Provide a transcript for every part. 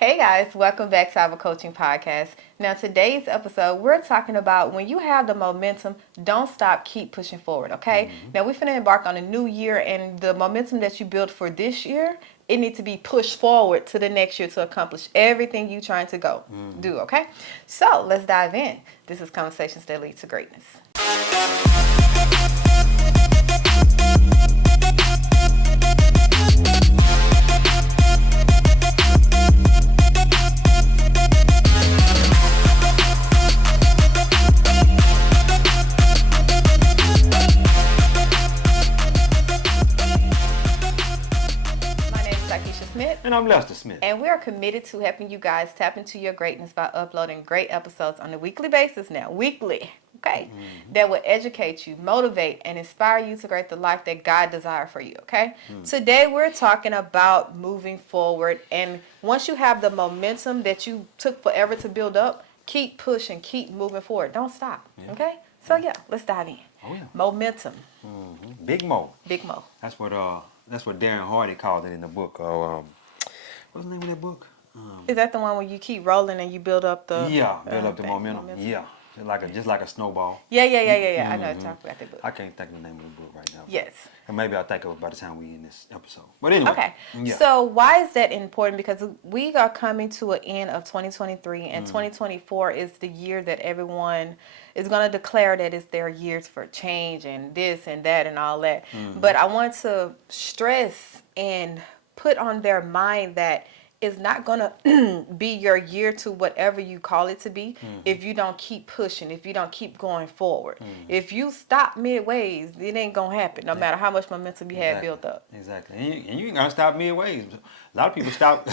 Hey guys, welcome back to our coaching podcast. Now, today's episode, we're talking about when you have the momentum, don't stop, keep pushing forward, okay? Now, we're finna embark on a new year, and the momentum that you built for this year, it needs to be pushed forward to the next year to accomplish everything you're trying to do, okay? So, let's dive in. This is Conversations That Lead to Greatness. My name is Takesha Smith. And I'm Lester Smith. And we are committed to helping you guys tap into your greatness by uploading great episodes on a weekly basis now. Weekly, okay? That will educate you, motivate, and inspire you to create the life that God desires for you, okay? Today we're talking about moving forward. And once you have the momentum that you took forever to build up, keep pushing, keep moving forward. Don't stop, okay? So yeah, let's dive in. Oh yeah. Momentum. Big Mo. Big Mo. That's what Darren Hardy called it in the book. What's the name of that book? Is that the one where you keep rolling and you build up the Build up the momentum. Yeah. Just like a snowball. Yeah. I know you're talking about that book. I can't think of the name of the book right now. Yes. And maybe I'll think of it by the time we end this episode. But anyway. Okay. Yeah. So why is that important? Because we are coming to an end of 2023, and 2024 is the year that everyone is going to declare that it's their years for change and this and that and all that. But I want to stress and put on their mind that it's not going to be your year to whatever you call it to be if you don't keep pushing, if you don't keep going forward. If you stop midways, it ain't going to happen, no matter how much momentum you have built up. Exactly. And you ain't got to stop midways. A lot of people stop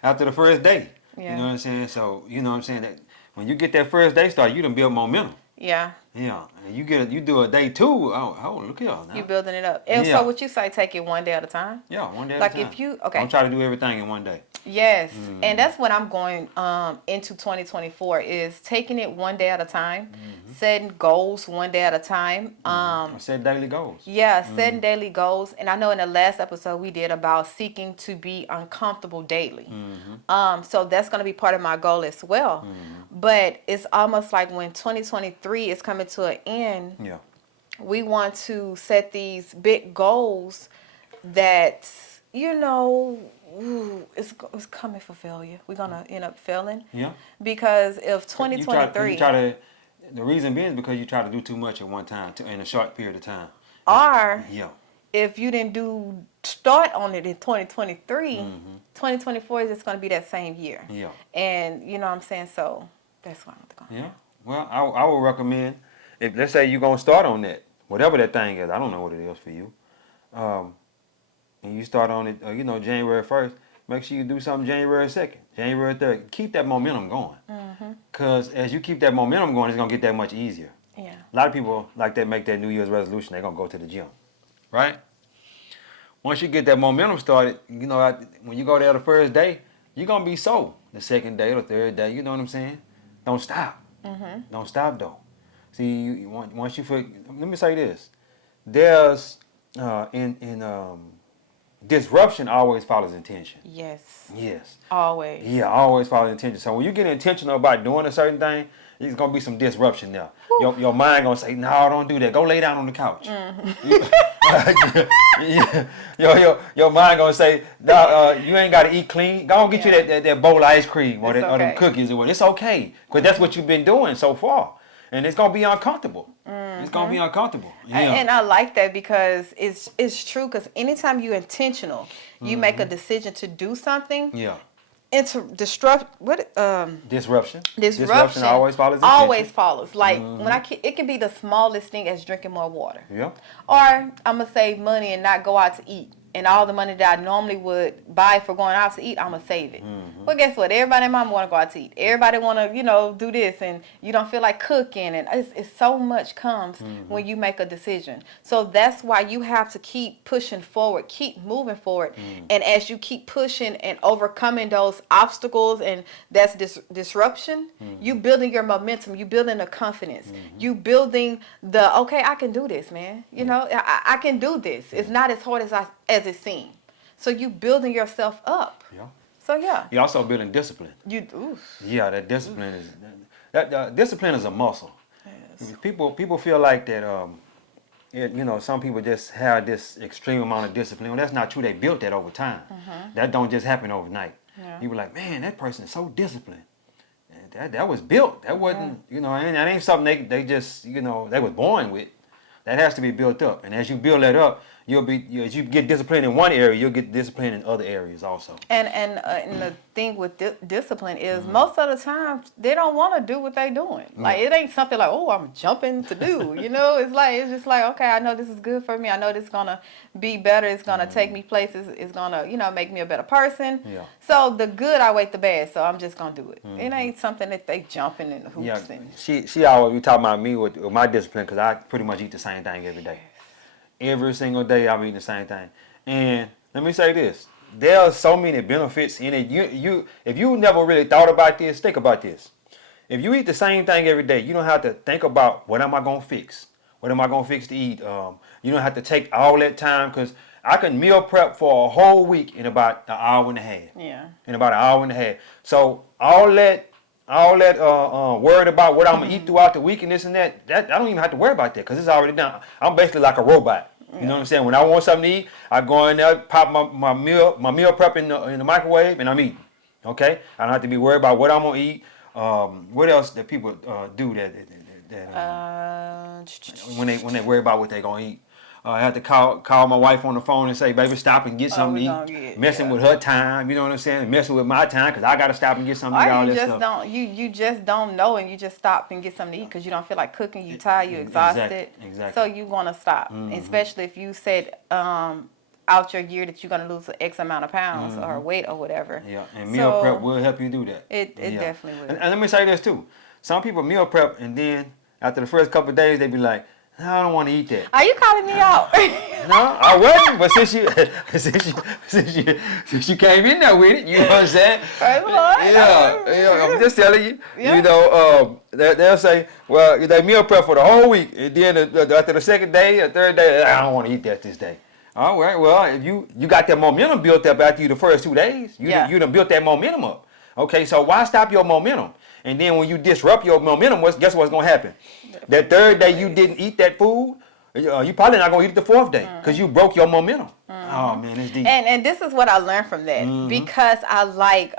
after the first day. Yeah. You know what I'm saying? So, you know what I'm saying? That when you get that first day started, you done build momentum. Yeah. Yeah. And you do a day two. Oh, look here now. You building it up. And Yeah. so what you say, take it one day at a time? Yeah, one day at Like a time. if you, okay. Don't try to do everything in one day. Yes. And that's what I'm going into 2024 is taking it one day at a time, setting goals one day at a time. Set daily goals. Yeah, setting daily goals. And I know in the last episode we did about seeking to be uncomfortable daily. So that's going to be part of my goal as well. But it's almost like when 2023 is coming to an end, Yeah. we want to set these big goals that, it's coming for failure. We're going to end up failing. Yeah. Because if 2023... The reason being is because you try to do too much at one time in a short period of time. Or Yeah. if you didn't start on it in 2023, 2024 is just going to be that same year. Yeah. And you know what I'm saying? So that's what I'm going to Yeah. Well, I would recommend, if let's say you're going to start on that, whatever that thing is, I don't know what it is for you, and you start on it, January 1st, make sure you do something January 2nd, January 3rd. Keep that momentum going. Because as you keep that momentum going, it's going to get that much easier. Yeah. A lot of people like that make that New Year's resolution, they're going to go to the gym, right? Once you get that momentum started, when you go there the first day, you're going to be sore the second day or the third day, you know what I'm saying? Don't stop. Don't stop, though. See, once you let me say this. There's, disruption always follows intention. Yes. Yes. Always. Yeah, always follow intention. So when you get intentional about doing a certain thing, there's gonna be some disruption there. Your mind gonna say, "No, don't do that. Go lay down on the couch." Your mind gonna say, "No, you ain't gotta eat clean. Go and get you that bowl of ice cream or them cookies or what. It's okay, because that's what you've been doing so far, and it's gonna be uncomfortable. It's gonna be uncomfortable." Yeah. And I like that because it's true. Because anytime you're intentional, you make a decision to do something. Yeah. And to disrupt Disruption. Disruption always follows intention. always follows. Like it can be the smallest thing as drinking more water. Yeah. Or I'm gonna save money and not go out to eat. And all the money that I normally would buy for going out to eat, I'm going to save it. Well, guess what? Everybody and mama want to go out to eat. Everybody want to, do this. And you don't feel like cooking. And it's so much comes when you make a decision. So that's why you have to keep pushing forward, keep moving forward. And as you keep pushing and overcoming those obstacles and that's disruption, you building your momentum. You building the confidence. You building okay, I can do this, man. I can do this. It's not as hard as it seems. So you building yourself up. Yeah. So yeah, You're also building discipline. oof. Yeah, that discipline is discipline is a muscle. Yes. People feel like that. Some people just have this extreme amount of discipline. Well, that's not true. They built that over time. That don't just happen overnight. Yeah. You were like, man, that person is so disciplined. And that was built. That wasn't, and that ain't something they just, they was born with. That has to be built up. And as you build that up, as you get disciplined in one area, you'll get disciplined in other areas also. And the thing with discipline is most of the time they don't want to do what they doing. Like it ain't something like, oh, I'm jumping to do. It's just like, okay, I know this is good for me. I know this is gonna be better. It's gonna take me places. It's gonna make me a better person. Yeah. So the good outweigh the bad. So I'm just gonna do it. It ain't something that they jumping in the hoops. Yeah, And she always be talking about me with my discipline because I pretty much eat the same thing every day. Every single day I'm eating the same thing. And let me say this. There are so many benefits in it. If you never really thought about this, think about this. If you eat the same thing every day, you don't have to think about what am I going to fix? What am I going to fix to eat? You don't have to take all that time because I can meal prep for a whole week in about an hour and a half. yeah. In about an hour and a half. So all that worried about what I'm gonna eat throughout the week and this and that I don't even have to worry about that because it's already done. I'm basically like a robot. You know what I'm saying? When I want something to eat, I go in there, pop my meal prep in the microwave, and I'm eating. Okay? I don't have to be worried about what I'm gonna eat. What else that people do that when they worry about what they're gonna eat? I had to call my wife on the phone and say, baby, stop and get something to eat. Messing with her time, you know what I'm saying? Messing with my time because I got to stop and get something to eat. All you that just stuff. you just don't know, and you just stop and get something to eat because you don't feel like cooking. You tired, you exhausted. Exactly. So you want to stop, especially if you said out your year that you're going to lose X amount of pounds or weight or whatever. Yeah, and meal prep will help you do that. It definitely will. And let me say this too. Some people meal prep and then after the first couple of days they be like, no, I don't want to eat that. Are you calling me out? No, I wasn't. But since you came in there with it, you know what I'm saying? Praise the Lord. Yeah, I'm just telling you. Yeah. They'll say, well, they meal prep for the whole week, and then after the second day or third day, I don't want to eat that this day. All right. Well, if you got that momentum built up after the first 2 days, you done built that momentum up. Okay, so why stop your momentum? And then when you disrupt your momentum, guess what's gonna happen? That third day you didn't eat that food, you probably not gonna eat it the fourth day because you broke your momentum. Oh man, it's deep. And this is what I learned from that because I like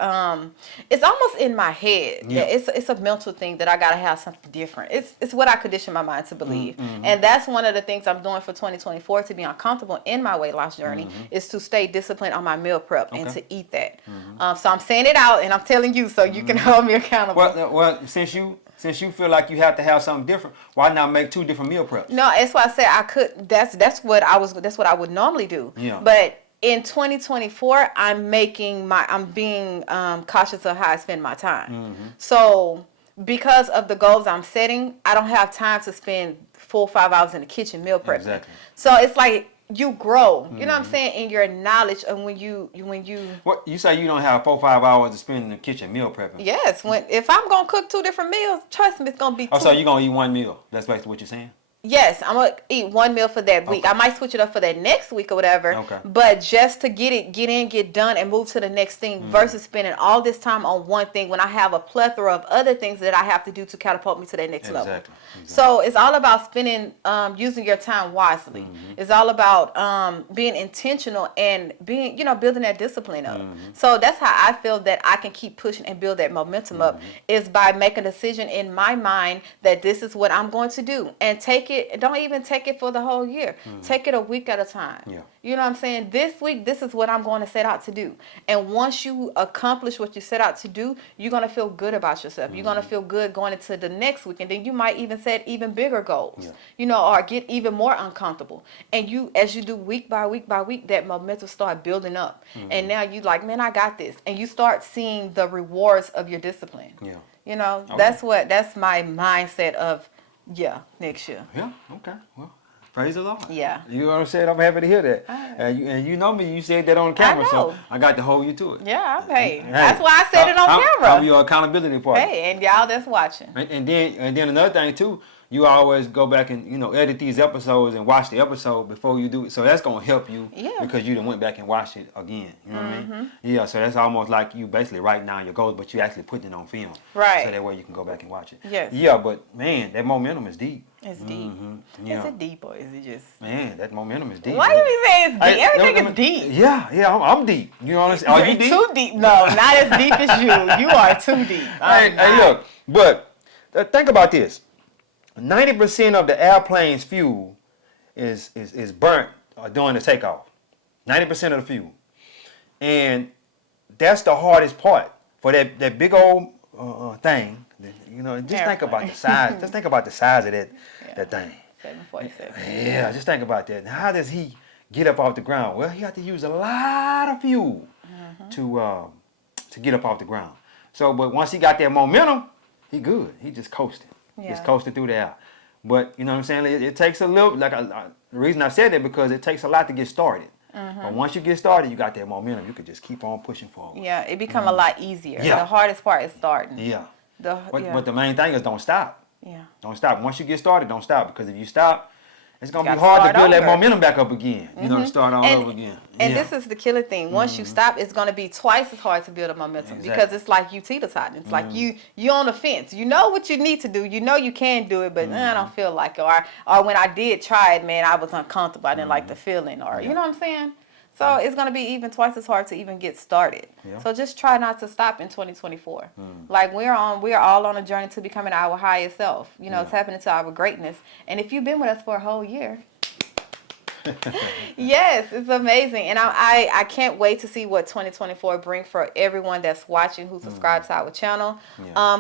it's almost in my head. Yeah. It's a mental thing that I gotta have something different. It's what I condition my mind to believe, and that's one of the things I'm doing for 2024 to be uncomfortable in my weight loss journey is to stay disciplined on my meal prep and to eat that. So I'm saying it out and I'm telling you so you can hold me accountable. Well, since you feel like you have to have something different, why not make 2 different meal preps? No, that's why I said I could. That's what I would normally do. Yeah. But in 2024, I'm being cautious of how I spend my time. So because of the goals I'm setting, I don't have time to spend 4 or 5 hours in the kitchen meal prepping. Exactly. So it's like you grow. You know what I'm saying? In your knowledge of when you. What you say you don't have 4 or 5 hours to spend in the kitchen meal prepping? Yes. If I'm gonna cook 2 different meals, trust me, it's gonna be. So you're gonna eat 1 meal? That's basically what you're saying. Yes, I'm gonna eat 1 meal for that week. Okay. I might switch it up for that next week or whatever. Okay. But just to get done, and move to the next thing versus spending all this time on one thing when I have a plethora of other things that I have to do to catapult me to that next level. Exactly. So it's all about spending, using your time wisely. It's all about being intentional and being, building that discipline up. So that's how I feel that I can keep pushing and build that momentum up is by making a decision in my mind that this is what I'm going to do and don't even take it for the whole year. Take it a week at a time. Yeah. You know what I'm saying? This week, this is what I'm going to set out to do. And once you accomplish what you set out to do, you're going to feel good about yourself. You're going to feel good going into the next week. And then you might even set even bigger goals, or get even more uncomfortable. And as you do week by week by week, that momentum start building up. And now you like, man, I got this. And you start seeing the rewards of your discipline. Yeah. That's my mindset of, next year. Yeah. Okay. Well, praise the Lord. Yeah. You know what I'm saying? I'm happy to hear that. And you know me. You said that on camera, so I got to hold you to it. Yeah, hey. That's why I said it on camera. I'm your accountability partner. Hey, and y'all that's watching. And then another thing too. you always go back and edit these episodes and watch the episode before you do it. So that's gonna help you because you done went back and watched it again. You know what I mean? Yeah. So that's almost like you basically writing down your goals, but you actually putting it on film. Right. So that way you can go back and watch it. Yes. Yeah, but man, that momentum is deep. It's deep. Yeah. Is it deep or is it just? Man, that momentum is deep. Why do you say it's deep? Everything is deep. Yeah, I'm deep. You know what I'm saying? Are you deep? Too deep. No, not as deep as you. You are too deep. Hey, look, but think about this. 90% of the airplane's fuel is burnt during the takeoff. 90% of the fuel. And that's the hardest part for that big old thing. Just think about the size. Just think about the size of that thing. 747. Yeah, just think about that. How does he get up off the ground? Well, he had to use a lot of fuel to get up off the ground. So, but once he got that momentum, he good. He just coasting. Yeah. Just coasting through the air. But you know what I'm saying? It takes a little. The reason I said that because it takes a lot to get started. But once you get started, you got that momentum. You could just keep on pushing forward. Yeah, it become a lot easier. Yeah. The hardest part is starting. Yeah. But yeah. the main thing is don't stop. Yeah. Don't stop. Once you get started, don't stop. Because if you stop, it's going to You be gotta hard to build start that over. momentum back up again. To start all over again. And Yeah. this is the killer thing. Once you stop, it's going to be twice as hard to build a momentum because it's like you teeter-totting. It's like you on the fence. You know what you need to do. You know you can do it, but I don't feel like it. Or when I did try it, man, I was uncomfortable. I didn't like the feeling. Or you know what I'm saying? So it's going to be even twice as hard to even get started. Yeah. So just try not to stop in 2024. Like we're all on a journey to becoming our highest self. Tapping into our greatness. And if you've been with us for a whole year, yes, it's amazing. And I can't wait to see what 2024 brings for everyone that's watching, who subscribes to our channel,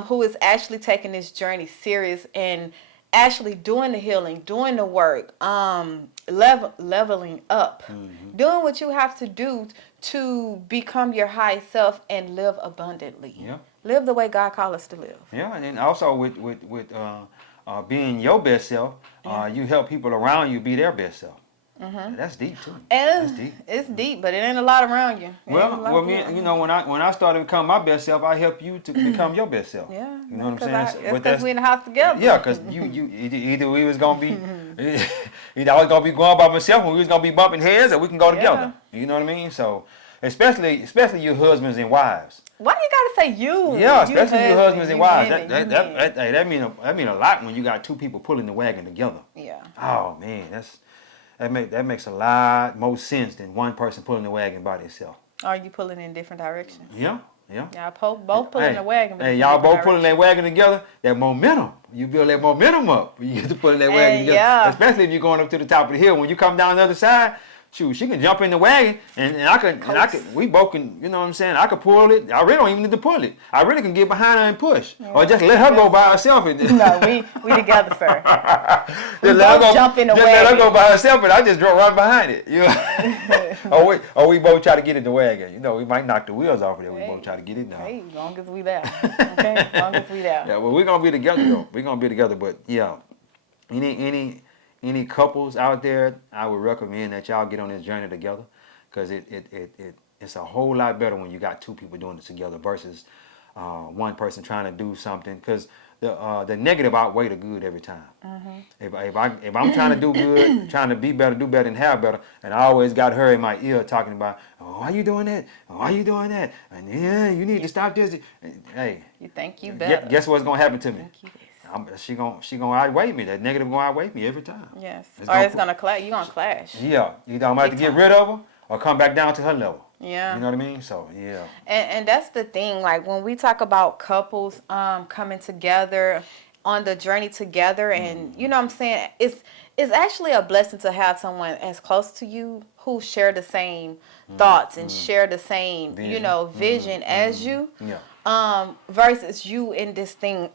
who is actually taking this journey serious and actually doing the healing, doing the work, leveling up, doing what you have to do to become your highest self and live abundantly. Yeah. Live the way God called us to live. Yeah, and then also with being your best self, you help people around you be their best self. That's deep too. That's deep. It's deep, but it ain't a lot around you. When I started to become my best self, I help you to become your best self. Yeah, you know what I'm saying? It's because we in the house together. Yeah, because either we was gonna be, either I was gonna be going by myself, or we was gonna be bumping heads, or we can go together. You know what I mean? So, especially your husbands and wives. Why you gotta say you? Yeah, especially your husbands and wives. Women, That mean a lot when you got two people pulling the wagon together. Yeah. Oh man, that makes a lot more sense than one person pulling the wagon by themselves. Are you pulling in different directions? Yeah. Y'all both pulling the wagon. But y'all both pulling that wagon together. That momentum, you build that momentum up. You get to pulling that wagon together. Yeah. Especially if you're going up to the top of the hill. When you come down the other side, shoot, she can jump in the wagon, and I could. We both can. You know what I'm saying? I could pull it. I really don't even need to pull it. I really can get behind her and push, or just let her go by herself. No, we together, sir. Just let her go. Jump in the just wagon. let her go by herself, and I just run behind it. You know? or we both try to get in the wagon. We might knock the wheels off of it. We both try to get it now. Hey, as long as we there. Okay, as long as we there. Yeah, well, we're gonna be together though. We're gonna be together, but yeah, any couples out there, I would recommend that y'all get on this journey together, because it's a whole lot better when you got two people doing it together versus one person trying to do something, because the negative outweigh the good every time. If I'm trying to do good, trying to be better, do better, and have better, and I always got her in my ear talking about, oh, why you doing that? Oh, why you doing that? And yeah, you need to stop this. Hey, you think you better? Guess what's gonna happen to me? She gonna outweigh me. That negative gonna outweigh me every time. Yes. It's gonna clash. You gonna clash. Yeah. Either I'm gonna have to get rid of her or come back down to her level. Yeah. You know what I mean? So yeah. And that's the thing. Like when we talk about couples coming together on the journey together, and you know what I'm saying, it's actually a blessing to have someone as close to you who share the same thoughts and share the same vision as you. Yeah. Versus you in this thing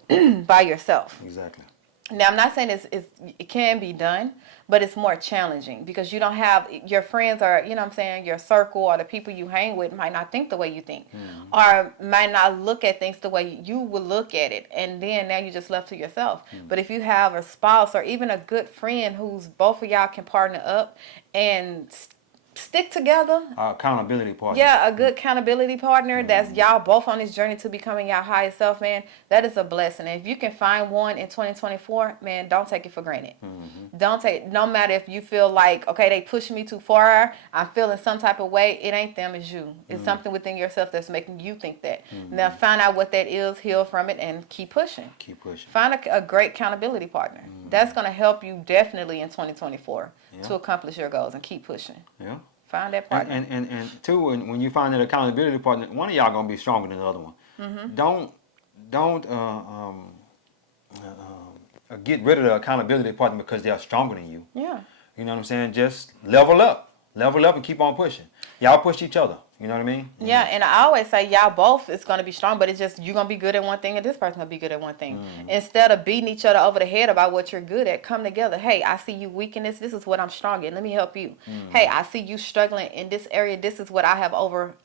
by yourself. Exactly. Now, I'm not saying it can be done, but it's more challenging because you don't have your friends, or your circle or the people you hang with might not think the way you think, or might not look at things the way you would look at it, and then now you're just left to yourself. But if you have a spouse or even a good friend who's both of y'all can partner up and stick together. Accountability partner. Yeah, a good accountability partner that's y'all both on this journey to becoming y'all highest self, man. That is a blessing. And if you can find one in 2024, man, don't take it for granted. Don't take, no matter if you feel like, okay, they pushed me too far, I'm feeling some type of way, it ain't them, it's you. It's something within yourself that's making you think that. Now find out what that is, heal from it, and keep pushing. Keep pushing. Find a great accountability partner. That's going to help you definitely in 2024 to accomplish your goals and keep pushing. Yeah. Find that partner. And two, when you find that accountability partner, one of y'all gonna be stronger than the other one. Don't get rid of the accountability partner because they're stronger than you. Yeah. You know what I'm saying? Just level up and keep on pushing. Y'all push each other. You know what I mean? Yeah, and I always say y'all both is going to be strong, but it's just you're going to be good at one thing and this person going to be good at one thing. Instead of beating each other over the head about what you're good at, come together. Hey, I see you weak in this. This is what I'm strong in. Let me help you. Hey, I see you struggling in this area. This is what I have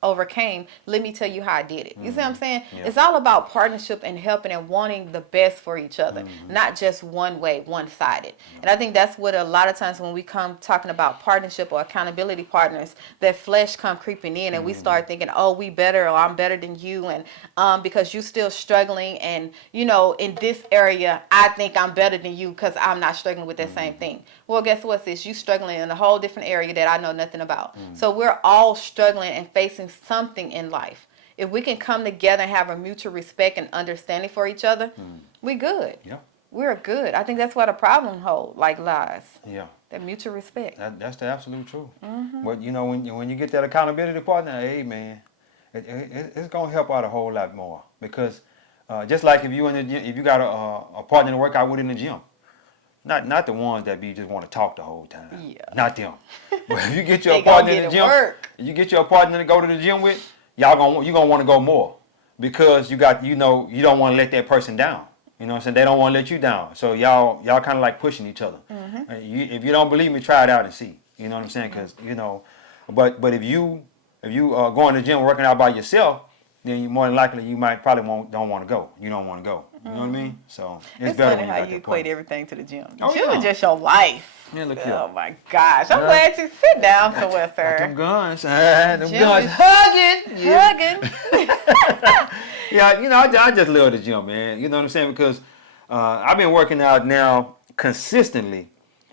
overcame. Let me tell you how I did it. You see what I'm saying? Yeah. It's all about partnership and helping and wanting the best for each other, not just one way, one-sided. And I think that's what a lot of times when we come talking about partnership or accountability partners, that flesh come creeping in and we start thinking, oh, we better, or I'm better than you, and because you still struggling, and you know, in this area I think I'm better than you because I'm not struggling with that same thing. Well, guess what, sis? You struggling in a whole different area that I know nothing about. So we're all struggling and facing something in life. If we can come together and have a mutual respect and understanding for each other, we good. Yeah. We're good. I think that's where the problem lies. Yeah. That mutual respect. That's the absolute truth. But you know, when you get that accountability partner, hey man, it's gonna help out a whole lot more, because just like if you got a partner to work out with in the gym, not the ones that just want to talk the whole time. Yeah. Not them. But if you get your They partner gonna in the get gym, to work. you get your partner to go to the gym with, you gonna want to go more, because you don't want to let that person down. You know what I'm saying? They don't want to let you down. So y'all kind of like pushing each other. If you don't believe me, try it out and see. You know what I'm saying? Because but if you going to the gym working out by yourself, then you more than likely you might probably don't want to go. You don't want to go. You know what I mean? So it's better funny when you how got you that equate partner. everything to the gym. Oh, Gym yeah. is just your life. Yeah, look Oh here. my gosh! I'm Yeah. glad you sit down somewhere, Got them sir. guns. Them Gym guns is- hugging. Yeah. Hugging. Yeah, I just love the gym, man. You know what I'm saying? Because I've been working out now consistently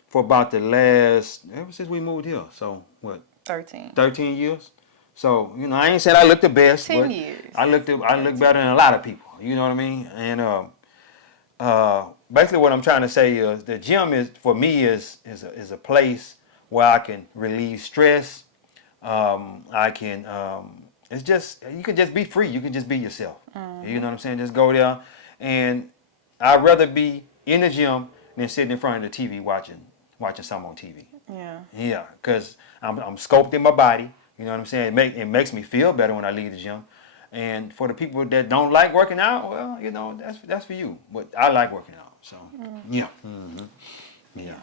for about the last, ever since we moved here. So, what, 13. 13 years? So, I ain't saying I look the best, 10 but years. I look better than a lot of people. You know what I mean? And basically what I'm trying to say is the gym for me is a place where I can relieve stress. I can, it's just, you can just be free. You can just be yourself. You know what I'm saying? Just go there. And I'd rather be in the gym than sitting in front of the TV watching something on TV. Yeah. Yeah, because I'm scoped in my body. You know what I'm saying? It makes me feel better when I leave the gym. And for the people that don't like working out, well, that's for you. But I like working out. So, yeah. Yeah.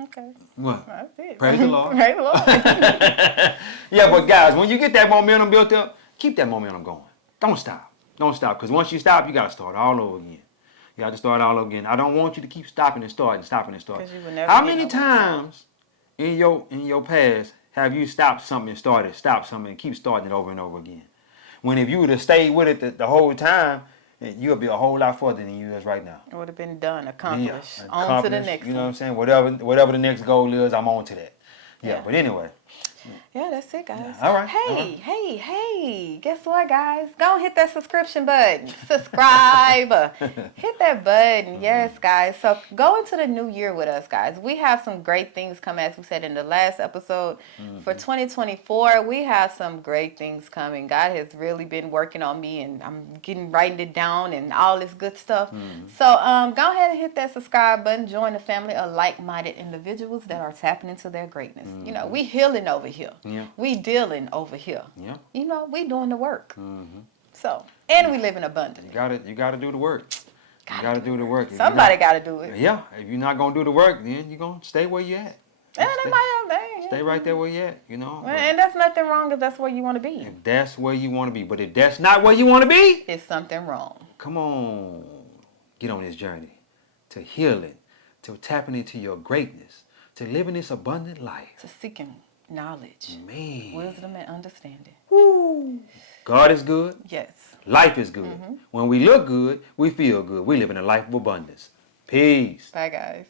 Okay. What? That's it. Praise the Lord. Praise the Lord. Yeah, but guys, when you get that momentum built up, keep that momentum going. Don't stop. Don't stop. Because once you stop, you got to start all over again. You got to start all over again. I don't want you to keep stopping and starting, stopping and starting. 'Cause you will never How get many nowhere. times in your past have you stopped something and stopped something and keep starting it over and over again? When if you would have stayed with it the whole time, you'll be a whole lot further than you is right now. It would have been done, accomplished. Yeah, On to the accomplished, next you know what one. I'm saying? Whatever the next goal is, I'm on to that. Yeah. But anyway. Yeah, that's it, guys. All right, Hey, all right. hey. Guess what, guys? Go and hit that subscription button. Subscribe. Hit that button. Yes, guys. So go into the new year with us, guys. We have some great things coming, as we said in the last episode. For 2024, we have some great things coming. God has really been working on me, and I'm writing it down and all this good stuff. So go ahead and hit that subscribe button. Join the family of like-minded individuals that are tapping into their greatness. We healing over here. Yeah. We dealing over here. Yeah. We doing the work. So, and we live in abundance. You gotta do the work. You gotta do the work. If Somebody you got to do it. Yeah. If you're not gonna do the work, then you're gonna stay where you at. And they might have Stay right there where you at. But And that's nothing wrong if that's where you want to be. if that's where you want to be, but if that's not where you want to be, It's something wrong. come on, get on this journey to healing, to tapping into your greatness, to living this abundant life. To seeking Knowledge. Man. Wisdom and understanding. Woo. God is good. Yes. Life is good. When we look good, we feel good. We live in a life of abundance. Peace. Bye, guys.